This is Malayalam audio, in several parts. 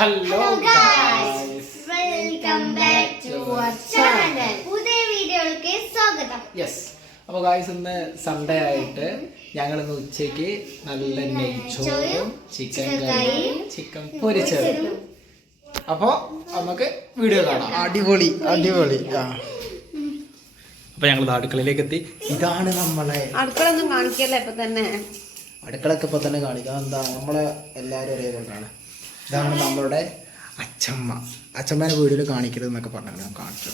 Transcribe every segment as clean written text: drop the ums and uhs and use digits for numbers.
Hello guys, welcome back to our channel. പുതിയ വീഡിയോയിലേക്ക് സ്വാഗതം. Yes. അപ്പോൾ ഗായ്സ് ഇന്ന് സൺഡേ ആയിട്ട് ഞങ്ങൾ ഇന്ന് ഉച്ചയ്ക്ക് നല്ല നെയ്ച്ചോറും ചിക്കൻ കറിയും ചിക്കൻ പൊരിച്ചതും. അപ്പോൾ നമുക്ക് വീഡിയോ കാണാം. അടിപൊളി അടിപൊളി. അപ്പോൾ ഞങ്ങൾ അടുക്കളയിലേക്ക് എത്തി. ഇതാണ് നമ്മളെ അടുക്കള ഒന്നും കാണിക്കല്ലേ ഇപ്പൊ തന്നെ. അടുക്കളൊക്കെ ഇപ്പൊ തന്നെ കാണിക്കാം. എന്താ നമ്മളെ എല്ലാവരും ഒരേപോലെയാണ്. ഇതാണ് നമ്മളുടെ അച്ഛമ്മ. അച്ഛമ്മേനെ വീഡിയോയിൽ കാണിക്കരുത് എന്നൊക്കെ പറഞ്ഞു കാണിച്ചു.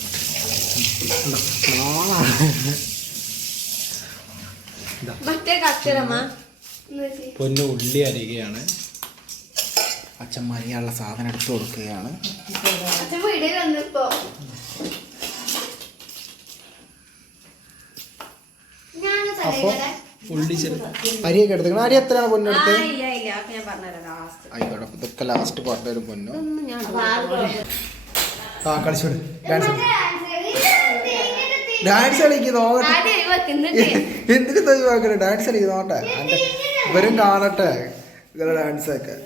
പൊന്നു ഉള്ളി അരികയാണ്. അച്ഛമ്മ അരിയാനുള്ള സാധനം എടുത്തു കൊടുക്കുകയാണ്. അപ്പൊ ഉള്ളി അരിയൊക്കെ എടുത്തേക്കണം. അരി എത്രയാണ് പൊന്നെടുത്ത്? ആയിക്കോട്ടെ. അപ്പൊ ഇതൊക്കെ ലാസ്റ്റ് പാർട്ട് പൊന്നു. കളിച്ചോട് ഡാൻസ് കളിക്ക് നോക്കട്ടെ. എന്തിനു തൊഴിവാക്കണേ? ഡാൻസ് കളിക്ക് നോട്ടെ. ഇവരും കാണട്ടെ ഇവരുടെ ഡാൻസൊക്കെ.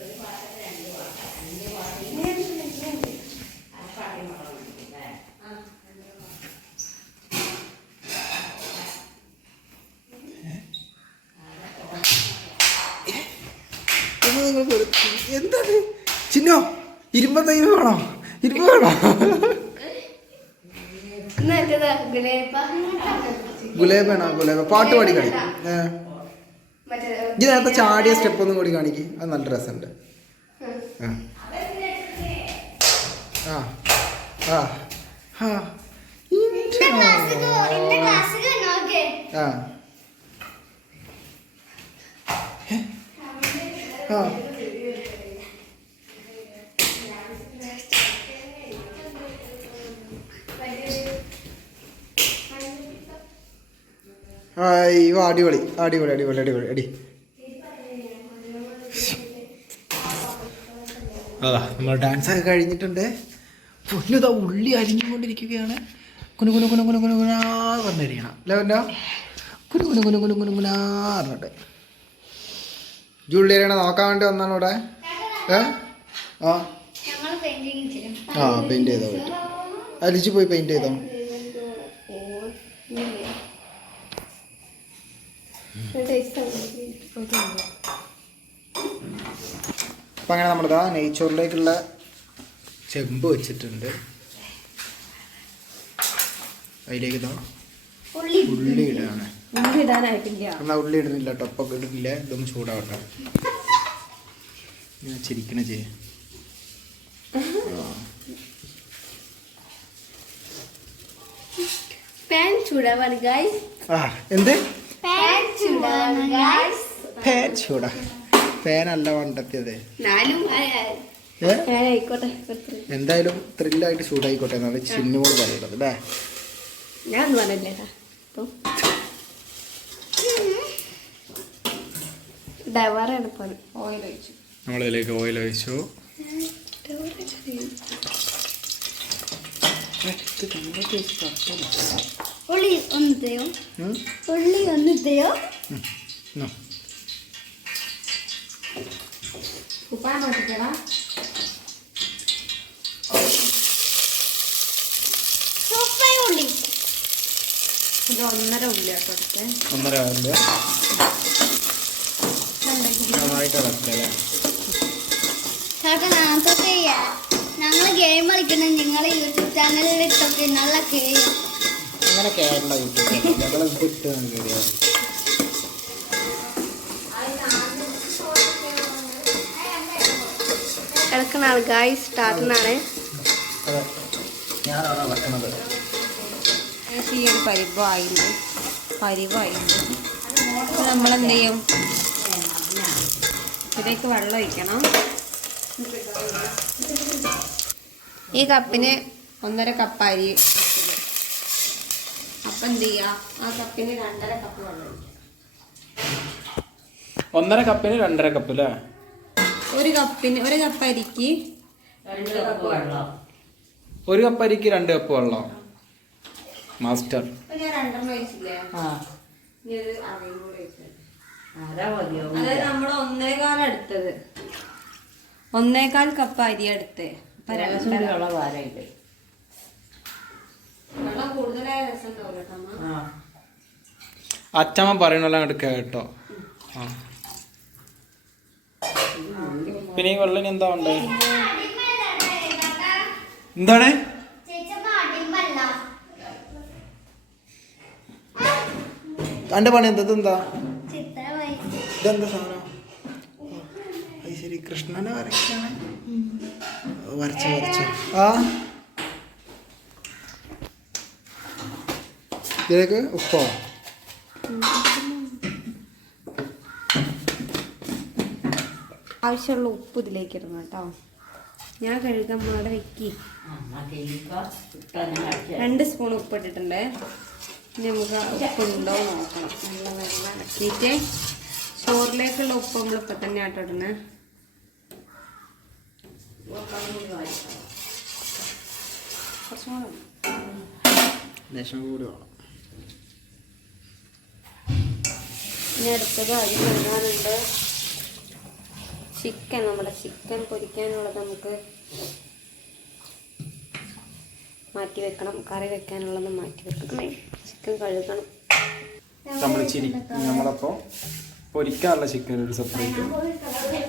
എന്താണ് ചിന്നോ? ഇരുമ്പത്തൈര് വേണോ? ഇരുമ്പ് വേണോ? ഗുലേബാണോ? ഗുലേബ പാട്ട് പാടി കളി. ഇത് നേരത്തെ ചാടിയ സ്റ്റെപ്പ് ഒന്നും കൂടി കാണിക്ക്. അത് നല്ല രസമുണ്ട്. ആ ആ ആ ആ അയ്യോ അടിപൊളി അടിപൊളി അടിപൊളി അടിപൊളി അടി. അതാ നമ്മൾ ഡാൻസ് ഒക്കെ കഴിഞ്ഞിട്ടുണ്ട്. പൊന്നുതാ ഉള്ളി അരിഞ്ഞുകൊണ്ടിരിക്കുകയാണ്. കുനു കുനു കുനു കുനു കുനു കുനാ പറഞ്ഞിരിക്കണം അല്ലേ? പിന്നെ കുനു കുനു കുനു കുനു കുനു കുനാ പറഞ്ഞിട്ട് ജുള്ളിയറിയണ നോക്കാൻ വേണ്ടി വന്നാണ് ഇവിടെ. ആ ആ പെയിന്റ് ചെയ്തോ പറ്റും. അലിച്ചു പോയി പെയിന്റ് ചെയ്തോ. അപ്പം അങ്ങനെ നമ്മളിതാ നെയ്ച്ചോറിലേക്കുള്ള ചെമ്പ് വെച്ചിട്ടുണ്ട്. അതിലേക്ക് ഇതാ ഉള്ളി ഇടാണ്. എന്നാ ഉള്ളി ഇടുന്നില്ല, ടൊപ്പൊക്കെ ഇടുന്നില്ല. ഇതൊന്നും ചൂടാവട്ടെ. ഞാൻ ചിരിക്കണ ചെയ്യ. എന്ത് ഫാൻ ചൂടാ? ഫാനല്ല വണ്ടെത്തിയത്. എന്തായാലും ത്രില്ലായിട്ട് ചൂടായിക്കോട്ടെ എന്നാണ് ചിന്നോട് പറയുന്നത് അല്ലേ? ഞാൻ പറഞ്ഞല്ലേ നമ്മളിതിലേക്ക് ഓയിൽ ഒഴിച്ചു. ഒന്നര ഉള്ളി ഒന്നര ഉള്ളി ഞങ്ങള് ഗെയിം കളിക്കണം. നിങ്ങളെ യൂട്യൂബ് ചാനലിൽ ഇട്ടൊക്കെ നല്ല അങ്ങനെ കേരള യൂട്യൂബ് ഇളക്കുന്ന ആൾ ഗായ്സ് സ്റ്റാർട്ടിനാണ്. ഞാനാണ് വെക്കണത്. ഈ ഒരു പരിവായിണ്ട് നമ്മളെന്ത് ചെയ്യും? ഇതിലേക്ക് വെള്ളം ഒഴിക്കണം. ഈ കപ്പിന് 1.5 കപ്പ് അരി. അപ്പം എന്ത് ചെയ്യുക? ആ കപ്പിന് 2.5 കപ്പ് വെള്ളം ഒഴിക്കുക. 1.5 കപ്പിന് 2.5 കപ്പ് അല്ലേ? ഒരു കപ്പ് അരിക്ക് 2 കപ്പ് വെള്ളം. 1 കപ്പ് അരിക്ക് 2 കപ്പ് വെള്ളം. മാസ്റ്റർ ഞാൻ 2 ഒഴിച്ചില്ലേ? അതായത് നമ്മൾ 1.25 എടുത്തത്. 1.25 കപ്പ് അരി എടുത്ത്. വെള്ളം കൂടുതലായ രസം ഉണ്ടാവില്ല കേട്ടോ അമ്മ. അച്ഛമ്മ പറയണല്ലോ അങ്ങോട്ട് കേട്ടോ. ആ പിന്നെ ഈ വെള്ളം എന്താ ഉണ്ടേ? എന്താണ് എന്റെ പണി എന്താ? ഇതെന്താ ഇതെന്താ സാധനം? അത് ശരി, കൃഷ്ണനെ വരയ്ക്കാണ്. വരച്ച ആ ഇതിലേക്ക് ഉപ്പോ? ആവശ്യമുള്ള ഉപ്പ് ഇതിലേക്ക് ഇടണം കേട്ടോ. ഞാൻ കഴുകാൻ അവിടെ വെക്കി. 2 സ്പൂൺ ഉപ്പ് ഇട്ടിട്ടുണ്ട്. ഇനി നമുക്ക് ഉപ്പുണ്ടോ നോക്കണം. നല്ല വെള്ളം ഇളക്കിയിട്ട് ചോറിലേക്കുള്ള ഉപ്പ് നമ്മൾ ഇപ്പം തന്നെ ആട്ടോ ഇടണേ. ലേശം കൂടി വേണം. ഇനി അടുത്തത് അരി കഴുകാനുണ്ട്. ചിക്കൻ, നമ്മുടെ ചിക്കൻ പൊരിക്കാനുള്ളത് നമുക്ക് മാറ്റി വെക്കണം. കറി വെക്കാനുള്ളത് മാറ്റി വെക്കണം. ചിക്കൻ കഴുകണം. നമ്മളപ്പോൾ പൊരിക്കാനുള്ള ചിക്കൻ ഒരു സെപ്പറേറ്റ്,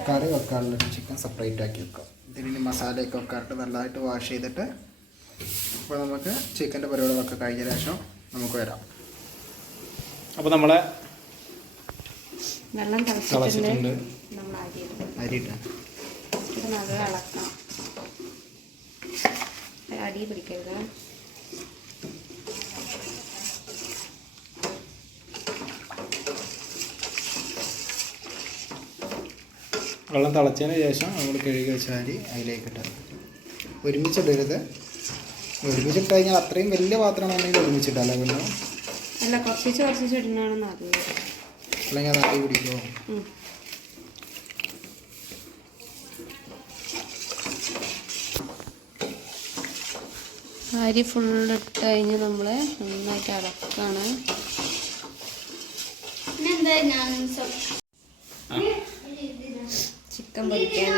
കറി വെക്കാനുള്ള ചിക്കൻ സെപ്പറേറ്റ് ആക്കി വെക്കാം. ഇതിന് മസാലയൊക്കെ വെക്കാറുണ്ട് നല്ലതായിട്ട് വാഷ് ചെയ്തിട്ട്. അപ്പോൾ നമുക്ക് ചിക്കൻ്റെ പരിപാടികളൊക്കെ കഴിഞ്ഞ ശേഷം നമുക്ക് വരാം. അപ്പോൾ നമ്മളെ വെള്ളം തിളച്ചിട്ടുണ്ട്. നമ്മൾ അരി ഇട്ട് നല്ല ഇളക്കണം. അടി പിടിക്കരുത്. വെള്ളം തിളച്ചതിന് ശേഷം നമ്മൾ കഴുകി വെച്ച അരി അതിലേക്ക് ഇട്ടത്. ഒരുമിച്ചിടരുത്. ഒരുമിച്ചിട്ട് കഴിഞ്ഞാൽ അത്രയും വലിയ പാത്രമാണെങ്കിൽ ഒരുമിച്ചിട്ടല്ല പിന്നെ അല്ല, കുറച്ച് ഇടുന്നതാണ് നല്ലത്. അല്ലെങ്കിൽ അത് അടി പിടിക്കുമോ? അരി ഫുള്ളിട്ട് കഴിഞ്ഞ് നമ്മൾ നന്നായിട്ട് ഇളക്കാണ്. ചിക്കൻ പൊരിക്കാൻ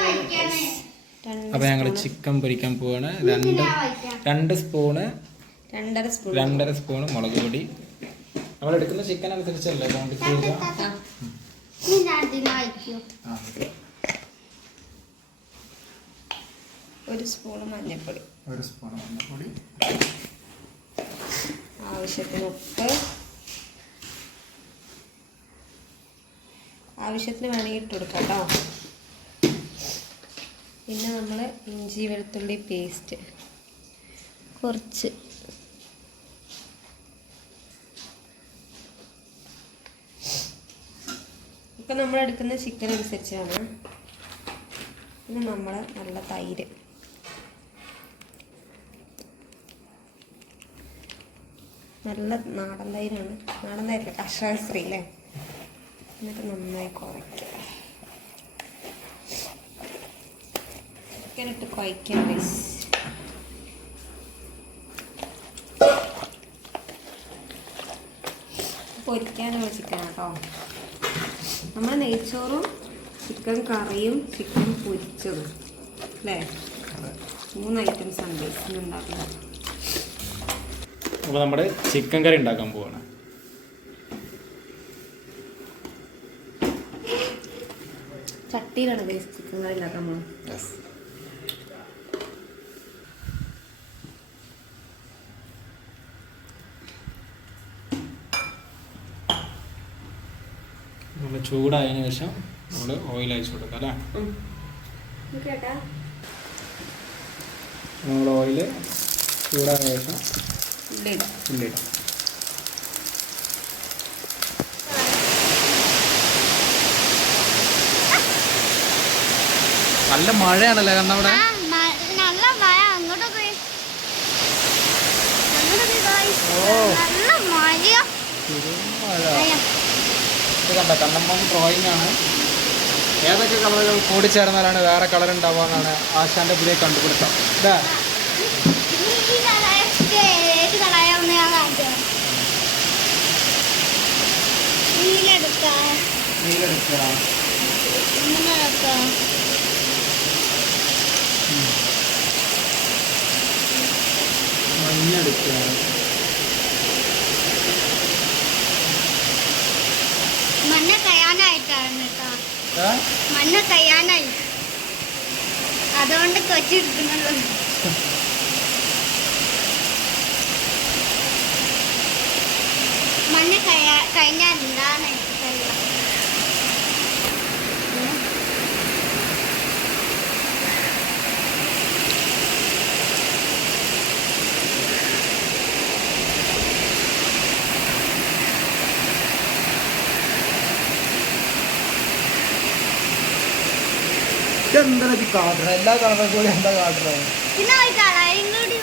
അപ്പോൾ ഞങ്ങൾ ചിക്കൻ പൊരിക്കാൻ പോവാണ്. 2 സ്പൂണ് 2.5 സ്പൂണ് മുളക് പൊടി. നമ്മൾ എടുക്കുന്ന ചിക്കൻ അനുസരിച്ചല്ലേ ക്വാണ്ടിറ്റി വരിക. 1 സ്പൂണ് മഞ്ഞൾപ്പൊടി, 1 സ്പൂണ് മഞ്ഞൾപ്പൊടി, ആവശ്യത്തിന് ഉപ്പ്, ആവശ്യത്തിന് വേണമെങ്കിൽ ഇട്ട് കൊടുക്കാം കേട്ടോ. പിന്നെ നമ്മൾ ഇഞ്ചി വെളുത്തുള്ളി പേസ്റ്റ് കുറച്ച്. ഇപ്പം നമ്മൾ എടുക്കുന്ന ചിക്കൻ അനുസരിച്ചാണ്. പിന്നെ നമ്മൾ നല്ല തൈര്, നല്ല നാടൻ തൈരാണ്. നാടൻ തൈരല്ല, കർഷകശ്രീ അല്ലേ. എന്നിട്ട് നന്നായി കുഴയ്ക്കുക. ചിക്കനിട്ട് കുഴയ്ക്കാം ഗൈസ്. പൊരിക്കാനുള്ള ചിക്കൻ കേട്ടോ. നമ്മൾ നെയ്ച്ചോറും ചിക്കൻ കറിയും ചിക്കൻ പൊരിച്ചതും അല്ലേ, 3 ഐറ്റംസ് ഉണ്ട് ഇന്നുണ്ടാക്കുന്നത്. അപ്പോൾ നമ്മുടെ ചിക്കൻ കറി ഉണ്ടാക്കാൻ പോവാണ്. ചട്ടിയിലാണ് ഗൈസ് ചിക്കൻ കറി ഉണ്ടാക്കാൻ പോകുന്നത്. നമ്മൾ ചൂടായതിനു ശേഷം നമ്മൾ ഓയിൽ അയച്ചു കൊടുക്കാം അല്ലേ. നമ്മൾ ഓയിൽ ചൂടായ ശേഷം ഉള്ളിടാം. നല്ല മഴയാണല്ലേ കാരണം അവിടെ. നല്ല മഴ. അങ്ങോട്ടൊക്കെ നല്ല മഴ. ഇത് കണ്ട കണ്ണമ്മ ഡ്രോയിങ് ആണ്. ഏതൊക്കെ കളറുകൾ കൂടിച്ചേർന്നാലാണ് വേറെ കളർ ഉണ്ടാവുകയെന്നാണ് ആശാന്റെ പുതിയ കണ്ടുപിടുത്തം. ഇതാ എടുക്കുകയാണ്. മണ്ണ് കയ്യാനായിട്ടാണ് കേട്ടോ. മണ്ണ് കയ്യാനായി, അതുകൊണ്ട് കൊച്ചെടുക്കുന്നുള്ളൂ. മണ്ണ് കഴിഞ്ഞാൽ എന്താണ് എന്താ കാട്ടണ? എല്ലാ കളറും കൂടി എന്താ കാട്ടണ? പിന്നെ ഒരു കളയും കൂടി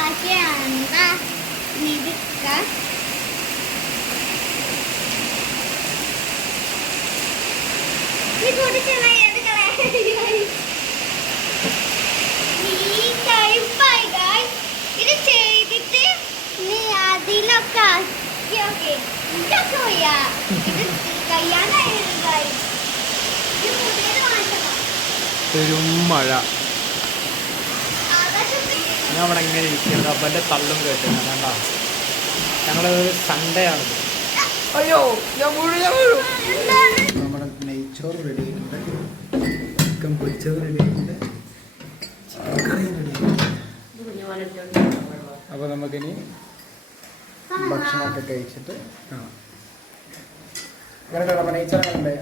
ആക്കിയ എന്താ നിൽക്ക. ഇത് ചെയ്തിട്ട് നീ അതിലൊക്കെ ആക്കിയൊക്കെ ഇതൊക്കെ വയ്യ. ഇത് കയ്യാനായിരുന്നു. ഇത് പുതിയത് വാങ്ങിച്ചതാ. പെരും മഴ. ഞാൻ അവിടെ ഇങ്ങനെ ഇരിക്കുന്നത് അപ്പൻ്റെ തള്ളും കേട്ടു. വേണ്ട, ഞങ്ങൾ സൺഡേ ആണ്. അയ്യോ ഞാൻ വീഴും. നമ്മുടെ നെയ്ച്ചോറ് റെഡി ആയിട്ടുണ്ട്, ചിക്കൻ പൊരിച്ചത് റെഡി ആയിട്ടുണ്ട്, ചിക്കൻ കറി റെഡി ആയിട്ടുണ്ട്. അപ്പോൾ നമുക്കിനി ഭക്ഷണമൊക്കെ കഴിച്ചിട്ട് കാണാം. അങ്ങനെ നെയ്ച്ചോറല്ലേ?